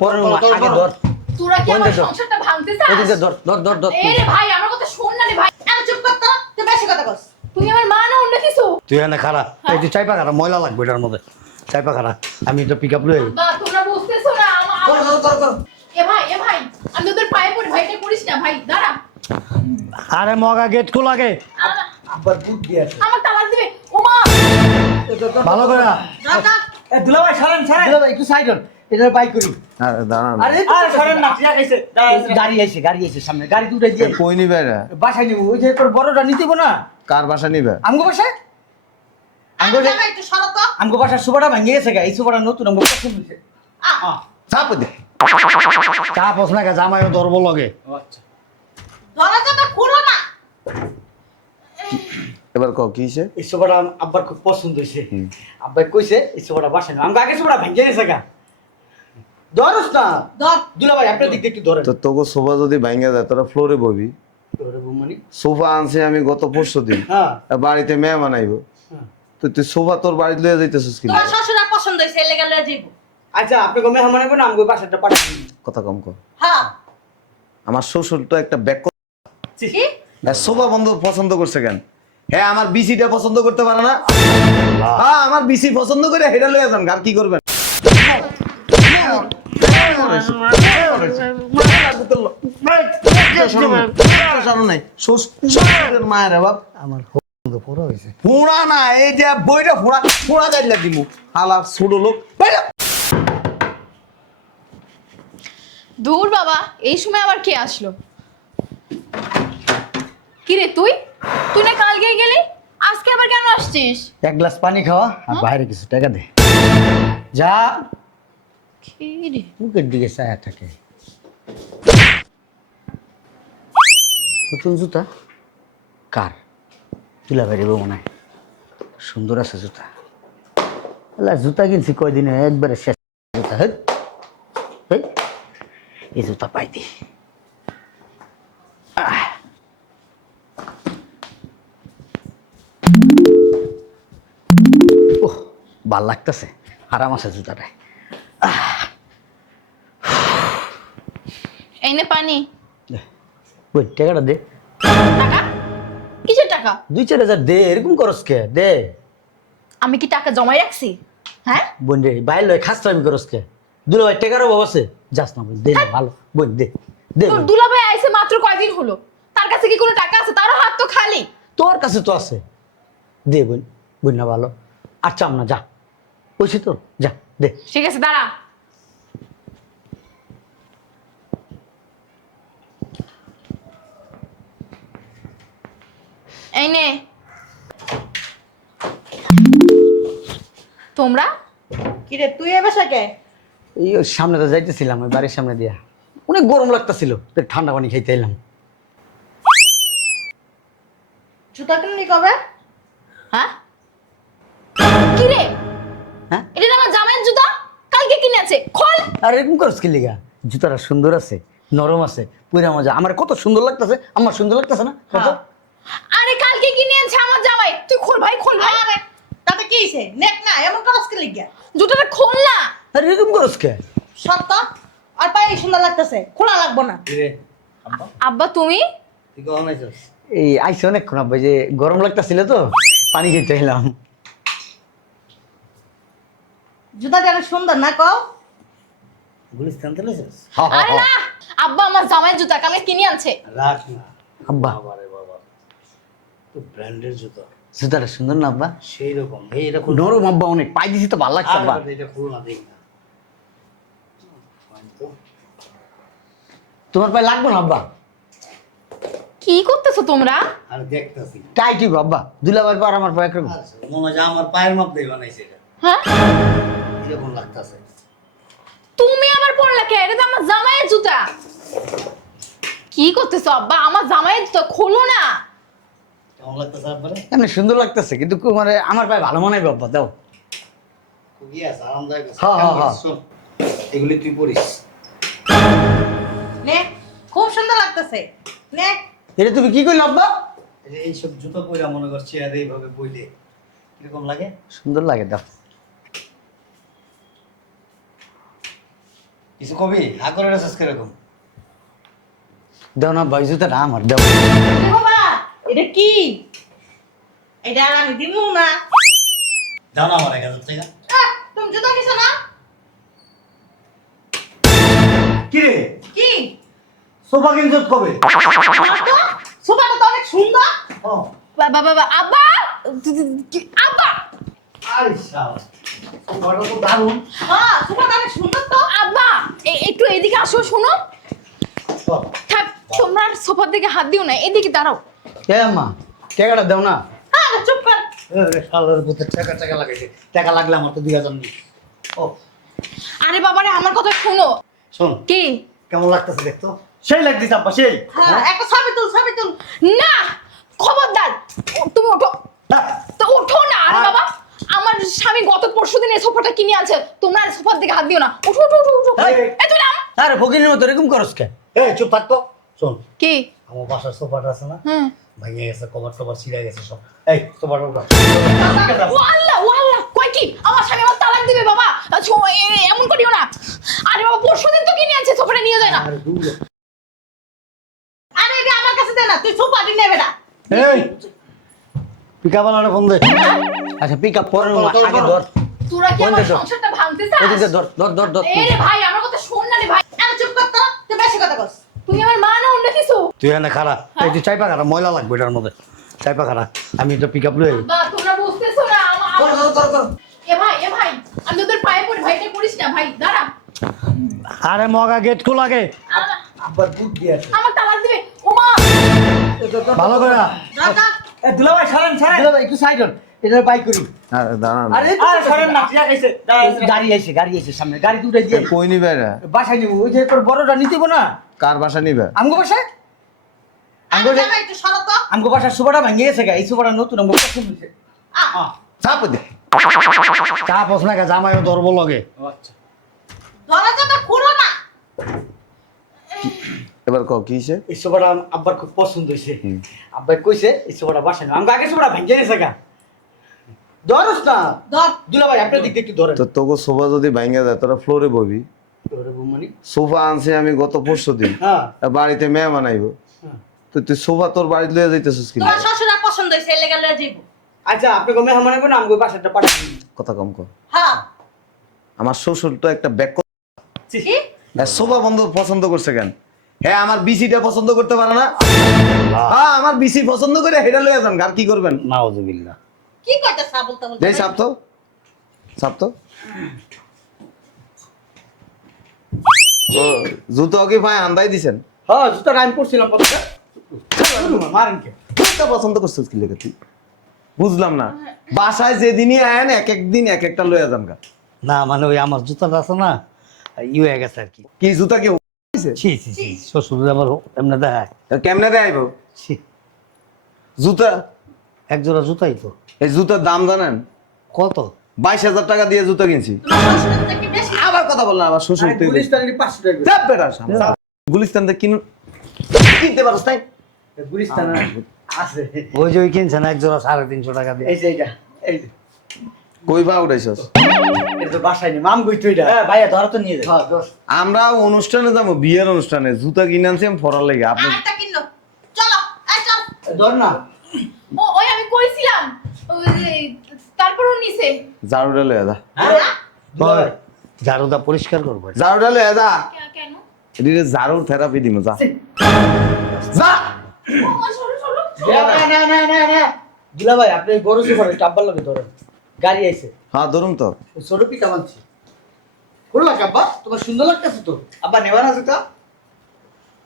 পরের আগে ধর। তোরা কি কোন আমার দিকে? সংসারটা ভাঙতে ওদিকে ধর ধর ধর ধর এই ভাই আমার কথা শোন না রে ভাই। আমি চুপ কর তো তুই বেশি কথা কস তুমি আমার মা না অন্য কিছু? তুই এনে খারা এই চাইপা খারা ময়লা লাগবে এটার মধ্যে। চাইপা খারা আমি তো পিক আপ লই বা তোমরা বুঝতেছো না আমার কর কর কর কর। এ ভাই এ ভাই আমি তোদের পায়ে পড়ি ভাই এটা করিস না ভাই দাঁড়া। আরে মগা গেট খোলা গে আব্বার বুট দিয়ে আছে। আমার তালাক দিবে। ও মা ভালো করে দাদা দুলাভাই সরেন সরেন। একটু সাইড হন। এটা বাই করি। আরে দাঁড়ান। আরে আরে সরেন না ঠিক আছে গাড়ি আইছে গাড়ি আইছে সামনে গাড়ি দিয়ে কই নিবে রে বাসায় নিব। ওই যে তোর বড়টা না? কার বাসা নিবে? আমগো বাসায়? আমগো আমি একটু সরো তো। আমগো বাসার সুবাটা ভাঙিয়ে গেছে গা এই সুবাটা নতুন আমগো পছন্দ হইছে আহ, চাপ দে। চা পছনা গা জামাইও ধরবো লগে। দরজাটা খুলো না। এবার ক কি হইছে? এই আব্বার খুব পছন্দ হইছে। আব্বাই কইছে এই সুবাটা বাসায় না আমগো আগে সুবাটা ভাঙিয়ে গেছে গা। ধরস না? ধর। দুলা ভাই আপনার দিক একটু ধরেন। তো তোকে সোফা যদি ভাঙে যায় তোরা ফ্লোরে ববি ধরে বৌমনি সোফা আনছে আমি গত পরশু দিন। হ্যাঁ। বাড়িতে মেয়ে বানাইবো। হ্যাঁ। তো তুই সোফা তোর বাড়িতে লয়ে যাইতেছিস কি তোমার শ্বশুরা পছন্দ হয়েছে এলে গেলে যাইব। আচ্ছা আপনি গো মেহমান হবে না আমগো বাসাটা পাঠাই কথা কম কর। হ্যাঁ। আমার শ্বশুর তো একটা ব্যাক কি? সোফা বন্ধ পছন্দ করছে কেন? হ্যাঁ আমার বিসিটা পছন্দ করতে পারে না। হ্যাঁ আমার বিসি পছন্দ করে হেটা লয়ে যান আর কি করবেন? দূর বাবা, এই সময় আবার কে আসলো? কি রে তুই? তুই না কালকে গেলি? আজকে আবার কেন আসছিস? এক গ্লাস পানি খাওয়া আর বাইরে কিছু টাকা দে। যা। কি রে মুখের দিকে ছায়া থাকে। নতুন জুতা? কার? তুলা বেরিব মনে সুন্দর আছে জুতা। আল্লাহ জুতা কিনছি কয়দিনে? একবারে শেষ জুতা। হেৎ, এই জুতা পাই দি। ভালো লাগতেছে আরাম আছে জুতাটায় এই নে পানি। ওই টাকাটা দে। টাকা? কিসের টাকা? দুই চার হাজার দে এরকম করস কে? দে। আমি কি টাকা জমাই রাখছি? হ্যাঁ? বোন রে বাইর লয় খাস আমি করস কে? দুলো ভাই টাকার অভাব আছে? যাস না বোন দে না ভালো। বোন দে দে তোর। দুলাভাই আইছে মাত্র কয়দিন হলো? তার কাছে কি কোনো টাকা আছে? তারও হাত তো খালি। তোর কাছে তো আছে। দে বোন বোন না ভালো। আর চাম না যা। বলছি তো যা দে। ঠিক আছে দাঁড়া। এই নে। তোমরা? কি রে তুই এ বাসা কে? এই ওই সামনে তো যাইতেছিলাম ওই বাড়ির সামনে দিয়া। অনেক গরম লাগতেছিল তো ঠান্ডা পানি খাইতে এলাম। জুতা কিনলি কবে? হ্যাঁ? কি রে হ্যাঁ? এটা আমার জামাইয়ের জুতা? কালকে কিনেছে খোল। আর এরকম করস কি লিগা? জুতাটা সুন্দর আছে নরম আছে পুরা মজা। আমার কত সুন্দর লাগতেছে আমার সুন্দর লাগতেছে না? কত হ্যাঁ। আরে কালকে আমার জামাই। তুই খোল ভাই খোল ভাই। আরে তাতে কি হইছে? নেক না এমন করস কি লিগা? জুতাটা খোল না। আর এরকম করস কে? সত্য? আর পায়ে সুন্দর লাগতেছে খোলা লাগবো না। আব্বা? তুমি? এই আইসে অনেকক্ষণ আব্বা যে গরম লাগতেছিল তো পানি খেতে এলাম। জুতাটা অনেক সুন্দর না কও? হ্যাঁ, হ্যাঁ, আরে না। আব্বা আমার জামাইয়ের জুতা কালকে কিনে আনছে। আব্বা। ব্র্যান্ডের জুতো। জুতাটা সুন্দর না আব্বা? সেই রকম। এইরকম নরম আব্বা অনেক। পাই দিছি তো ভালো লাগছে আব্বা। এটা খুলো না দেখ না। তোমার পায়ে লাগবে না আব্বা? কি করতেছো তোমরা? আর দেখতেছি। টাইট আব্বা। দুলাবার পর আমার পায়ে একরকম মনে হয় আমার পায়ের মাপ দিয়ে বানাইছে এটা। হ্যাঁ? এরকম লাগতেছে। তুমি আবার পড়লা কে এটা তো আমার জামাইয়ের জুতা। কি করতেছো আব্বা? আমার জামাইয়ের জুতা খোলো না। কেমন লাগতেছে আপনারে এমনি সুন্দর লাগতেছে কিন্তু মানে আমার পায়ে ভালো মনে হবে আব্বা দাও। খুবই আছে আরামদায়ক আছে। হ্যাঁ, হ্যাঁ, হ্যাঁ। এগুলি তুই পড়িস। নে খুব সুন্দর লাগতেছে। নে। এটা তুমি কি করলে আব্বা? এইসব জুতো পইরা মনে করছি আর এইভাবে বইলে কীরকম লাগে? সুন্দর লাগে দাও। কিছু কবি? হা করে রেছিস কীরকম? দেও না ভাই জুতাটা আমার দেও। বাবা এটা কি? এটা আর আমি দিব না। দাও না আমার এক হাজার টাকা। তুমি জুতা নিছো না? কি রে? কি? সোফা কিনছত কবে? সোফাটা তো অনেক সুন্দর। ও। বাবা বাবা আব্বা! আব্বা! আরে শালা সোফাটা তো দারুণ। হ্যাঁ সোফাটা অনেক সুন্দর তো। আব্বা এ- একটু এদিকে আসো শোনো। বাহ, থাক তোমরা আর সোফার দিকে হাত দিও না এদিকে দাঁড়াও। এ আম্মা টাকাটা দেও না। হ্যাঁ চুপ কর। এ রে, শালার পুতে টাকা টাকা লাগাইছে। টাকা লাগলে আমার তো দুই হাজার নেই। ও। আরে বাবারে আমার কথা শোনো। শোন। কি? কেমন লাগতেছে দেখতো? সেই লাগতেছে আব্বা সেই। হ্যাঁ। একটা ছবি তুল ছবি তুল। না খবরদার ও- তুমি ওঠো হ্যাঁ, তো ওঠো না আরে বাবা আমার স্বামী গত পরশু দিন এই সোফাটা কিনে আছে তোমরা আর সোফার দিকে হাত দিও না। উঠো উঠো উঠো উঠো। এই, এ তুই নাম আরে ফকিনের মতো এরকম করস কে? এই চুপ থাকতো শোন কি? আমার বাসার সোফাটা আছে না হুম। ভেঙে গেছে কভার টভার ছিঁড়ে গেছে সব। এই সোফাটা উঠা। ও আল্লাহ ও আল্লাহ কয় কি? আমার স্বামী আমার তালাক দিবে বাবা। আচ্ছা, ও এ- এমন করিও না। আরে বাবা পরশু দিন তো কিনে আছে সোফাটা নিয়ে যায় না। আরে দূর আরে এটা আমার কাছে দে না তুই সোফাটি নেবে না। এই পিকআপ পিকাবালারে ফোন দে। আচ্ছা পিক আপ পরে আগে ধর। তোরা কি আমার? সংসারটা ভাঙতে এদিকে চাস ধর ধর ধর ধর এই রে ভাই আমার কথা শোন না রে ভাই। আরে চুপ কর তো তুই বেশি কথা কস তুমি আমার মা না অন্য কিছু? তুই এনে খারা এই তুই চাইপা খারা ময়লা লাগবে এটার মধ্যে। চাইপা খারা আমি তো পিক আপ লই বা তোমরা বুঝতেছো না আমার ধর ধর ধর এ ভাই এ ভাই আমি তোদের পায়ে পড়ি ভাইটা করিস না ভাই দাঁড়া। আরে মগা গেট খোলা গে আমার- আব্বার দুধ দিয়ে আছে আমার তালাক দিবে। ও মা ভালো করে যা এ দুলাভাই সরেন সরেন দুলাভাই একটু সাইড হন। এটা বাইক করি। আরে আরে আরে সরেন না ঠিক আছে গাড়ি আইছে গাড়ি আইছে সামনে গাড়ি দুটো দিয়ে। কই নিবে এরা? বাসায় নিব। ওই যে তোর বড়টা নিতেব না? কার বাসা নিবে? আমগো বাসায়? আমগো একটু সরো তো। আমগো বাসার সুবাটা ভাঙিয়ে গেছে গা এই সুবাটা নতুন আমগো পছন্দ চাপ দে। জামাইও ধরবো লগে। আচ্ছা। দরজাটা খুলো না। এবার ক কি হইছে? এই সুবাটা আব্বার খুব পছন্দ হয়েছে আব্বাই কইছে এই সুবাটা আমগো আগে সুবাটা ভাঙিয়ে গেছে গা। ধরস না। ধর। দুলাভাই আপনার দিক দিয়ে একটু ধরেন। তো তোকে সোফা যদি ভাঙে যায় তোরা ফ্লোরে ববি সোফা আনছে আমি গত পরশু দিন। হ্যাঁ। বাড়িতে মেহমান আইব হ্যাঁ। তো তুই সোফা তোর বাড়িতে লইয়া যাইতেছিস কি শ্বশুরা পছন্দ গেলে যাইব। আচ্ছা আপনি গমে নেবেন বাসাটা দিন কথা কম কর। হ্যাঁ। আমার শ্বশুর তো একটা ব্যাক কি? সোফা বন্ধ পছন্দ করছে কেন? হ্যাঁ আমার বিসিটা পছন্দ করতে পারে না? হ্যাঁ আমার বিসি পছন্দ করে হেটা লইয়া যান আর কি করবেন? নাউজুবিল্লাহ। কি কইতাছ বলতে বলতে যাই চাপ তো। চাপ তো। ও, জুতো কি ভাই আন্দাই দিছেন? হ্যাঁ জুতা রাইম করছিলাম মারেন কে? কোনটা পছন্দ করছিস কি লেগে তুই? বুঝলাম না। বাসায় যেদিনই আয়েন এক এক দিন এক একটা লইয়া যান গা না মানে ওই আমার জুতাটা আছে না ই হয়ে গেছে আর কি। কি জুতা কি ছি ছি ছি শ্বশুর আমার এমনি দেখায়। কেমনে ছি। জুতা? এক জোড়া জুতাই তো। এই জুতার দাম জানেন? কত? বাইশ হাজার টাকা দিয়ে জুতা কিনছি। আবার কথা বললাম আবার শ্বশুর। গুলিস্তান থেকে কিনুন কিনতে পারস তাই? গুলিস্তান আছে। ওই যে ওই কিনছে না এক জোড়া সাড়ে তিনশো টাকা দিয়ে। এই যে এইটা এই যে। হ্যাঁ ভাইয়া ধরা তো নিয়ে যায় হ্যাঁ আমরা অনুষ্ঠানে যাব বিয়ের অনুষ্ঠানে। জুতা কিনে আনছি আমি ফরার লেগে। আপনি আরেকটা কিনলো। চলো এই চল। ধর না। ও ওই আমি কইছিলাম। ওই যে, তারপরও নিছে। ঝাড়ুটা লয়ে যা। হ্যাঁ? ঝাড়ুদা পরিষ্কার করব ঝাড়ুটা লয়ে যা। কেন? ঝাড়ুর থেরাপি দিমু যা। যা! ও মা, সরো, সরো, সরো। না না না না না। দুলাভাই আপনি গরু সুপার টাব্বার লগে ধরেন। গাড়ি আইছে। হ্যাঁ ধরুন তো। ছোট মানছি আব্বা তোমার সুন্দর লাগতেছে তো। আব্বা নেবার আছে তা?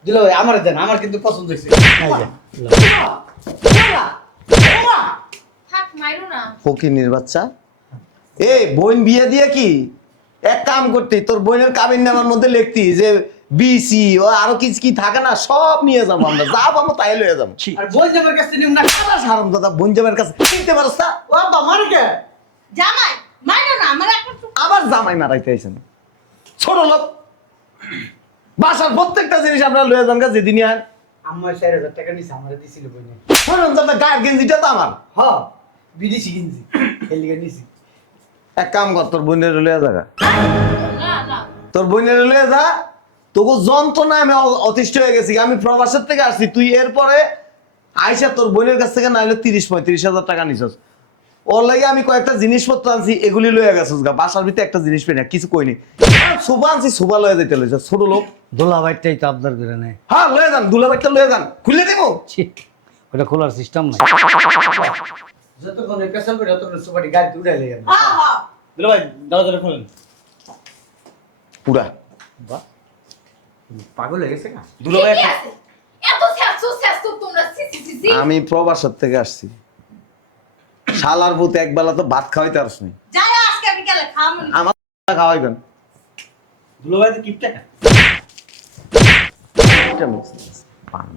দুলাভাই আমার দেন আমার কিন্তু পছন্দ হয়েছে ফকিনির বাচ্চা। এই বোন বিয়ে দিয়ে কি? এক কাম করতে তোর বোনের কাবিন নামার মধ্যে লিখতি যে বিসি ও আরও কিছু কি থাকে না সব নিয়ে যাব আমরা যা পাবো তাই লয়ে যাব। আর বই যাবার কাছে নিম না সারম দাদা বোন কাছে কিনতে পারস না? ও আব্বা মানে কে? জামাই মাইরো না আমার একটা আবার জামাই মারাইতে আইছেন। ছোট লোক। বাসার প্রত্যেকটা জিনিস আমরা লয়ে যান আন আমার চার হাজার টাকা নিছে আমার দিছিল গায়ের গেঞ্জিটা তো আমার। হ। বিদেশি কিনছি এলিগে নিছি। এক কাম কর তোর বোনের লয়ে যাগা না না। তোর বোনের লয়ে যা তোকে যন্ত্রণা আমি অতিষ্ঠ হয়ে গেছি আমি প্রবাসের থেকে আসছি তুই এরপরে আইসা তোর বোনের কাছ থেকে নাইলে তিরিশ পঁয়ত্রিশ হাজার টাকা নিছস। ওর লাগে আমি কয়েকটা জিনিসপত্র আনছি এগুলি লয়ে গেছিস গা। বাসার ভিতরে একটা জিনিস পেয়ে না কিছু কইনি সোফা আনছি সোফা লয়ে যেতে লইছে ছোট লোক। দোলা ভাইটাই তো আবদার করে নেয়। হ্যাঁ লয়ে যান দুলাবাইটা লয়ে যান। খুলে দেবো? ওটা খোলার সিস্টেম নাই। যতক্ষণ পেছাল করে ততক্ষণ সোফাটি গাড়িতে উঠে লেগে হ্যাঁ হ্যাঁ। দুলা ভাই দরজাটা খুলেন। পুরা বাহ। পাগল হয়ে গেছে না দুলাভাই ঠিকই আছে। এত স্যাঁচো স্যাঁচো তোমরা সি সি সি সি। আমি প্রবাসের থেকে আসছি। শালার পুত একবেলা তো ভাত খাওয়াইতে আসনি যাই আজকে বিকালে খামুনি আমার খাওয়াইবেন। দুলা ভাই তো কিপটা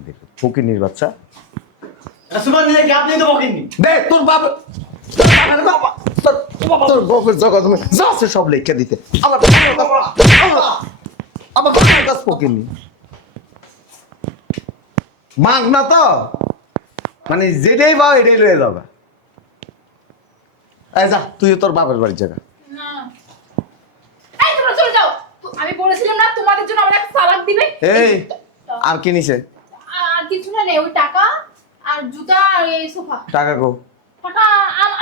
দেখো ফকিনির বাচ্চা সুমান নিয়ে আপনি তো বকেননি দে তোর বাপ জগৎ যা আছে সব লেখা দিতে। আমার আমার- মাগ না তো? মানে যেটাই পাও এটাই লয়ে যাবে। এই যা তুই তোর বাপের বাড়ির জায়গা আমি বলেছিলাম না তোমাদের জন্য আমরা একটা সালাদ দিবে। এই আর কি নিছে? আর কিছু না নেই ওই টাকা আর জুতা আর এই সোফা। টাকা কো টাকা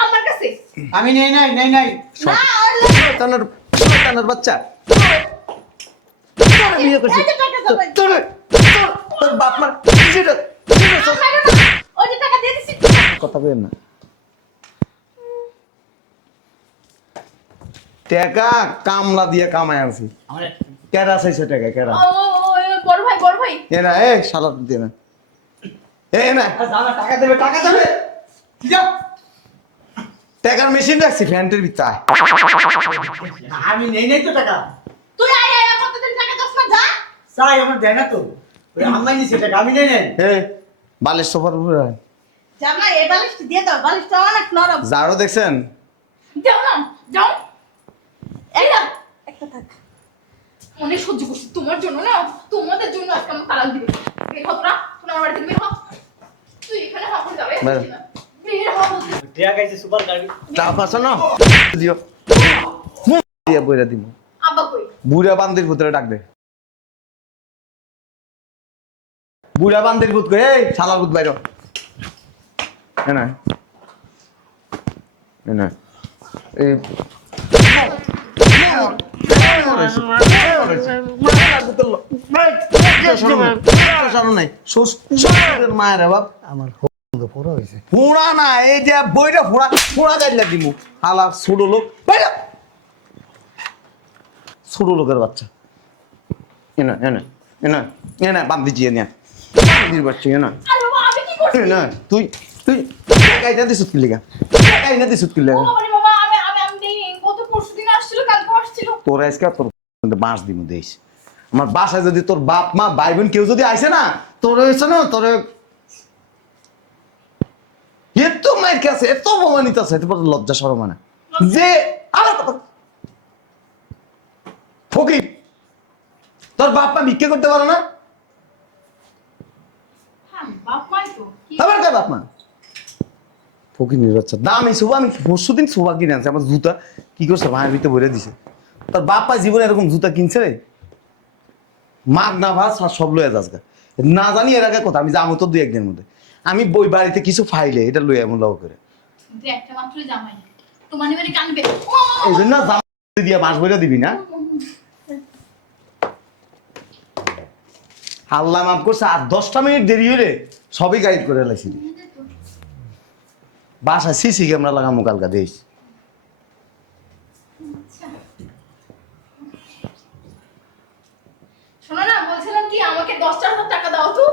আমার কাছে। আমি নেই নাই নেই নাই। না আর শয়তানের শয়তানের বাচ্চা। তোর বিয়ে। তোর তোর- বাপ মার ওই যে টাকা দিয়ে কথা বলেন না। টাকা কামলা দিয়ে কামাই আনছি। আমার কেডা চাইছে টাকা কেডা? এ, বড় ভাই বড় ভাই। এ না এ শালা দিয়ে না। এ না। টাকা দেবে টাকা দেবে। যাও টাকার মেশিন রাখছি ফ্যান্টের ভিতরে আমি নেই নাই তো টাকা। তুই টাকা দশ না যা। চাই আমার দেয় না তো। ওই নিছে টাকা আমি নেই নাই। এ বালের সোফার উপরে। জামা এই বালিশটা দিয়ে দাও বালিশটা অনেক নরম। জারো দেখছেন? যাও না যাও। এই না একটা থাক। অনেক সহ্য করছি। তোমার জন্য না তোমাদের জন্য আজকে আমি তালাক দিবে। বের হতো না তুমি আমার বাড়ি থেকে বের হ। তুই এখানে যাবে। বের। বের হ বলতে। টাকা সুপার গাড়ি চাপ আছে না? দিও। দিয়ে বইরা দিমু। আব্বা কই? বুড়া বান্দির ভিতরে ডাক দে। বুড়া বান্দির ভূত কই? এই শালার ভূত বাইর না। না। এই মায়ের বাপ আমার পুরো হয়েছে ফোড়া না এই যে বইটা ফোড়া ফোড়া গাইলা দিমু হালা ছোট লোক ছোট লোকের বাচ্চা এনা এনা এনা বান্দির বাচ্চা তুই তুই কাইটা দিছ কি লিগা কাইনা দিছ কি ও লিগা বাবা রে বাবা আমি আমি আমি নেই গত পরশু দিন আসছিল কালকে আসছিল তোর আজকে তোর বাঁশ দেইস। আমার বাসায় যদি তোর বাপ মা ভাই বোন কেউ যদি আইসে না তোর হয়েছে না তোর এত মায়ের কাছে এত অপমানিত আছে এত লজ্জা সরম মানে যে ফকির তোর বাপ মা ভিক্ষে করতে পারো না? হ্যাঁ বাপ আবার কে মা? ফকির নির্বাচন দাম এই শুভ আমি পরশু দিন শুভা কিনে আনছি আমার জুতা। কি করছে? ভাইয়ের ভিতরে ভরে দিছে। তোর বাপ মা জীবনে এরকম জুতা কিনছে রে? মাগ না ভাস আর সব লয়ে যাস। না জানি এর আগে কথা আমি যাব তো দুই একদিনের মধ্যে। আমি বই বাড়িতে কিছু ফাইলে এটা লই এমন লও করে। কানবে। ও এই জন্য জামা দিয়ে মাস বইটা দিবি না? আল্লাহ মাফ করছে আর দশটা মিনিট দেরি হলে সবই গাইড করে লাইছি। বাসা সিসি ক্যামেরা লাগামো কালকা দেশ শোনো না বলছিলাম কি আমাকে দশটা হাজার টাকা দাও তো?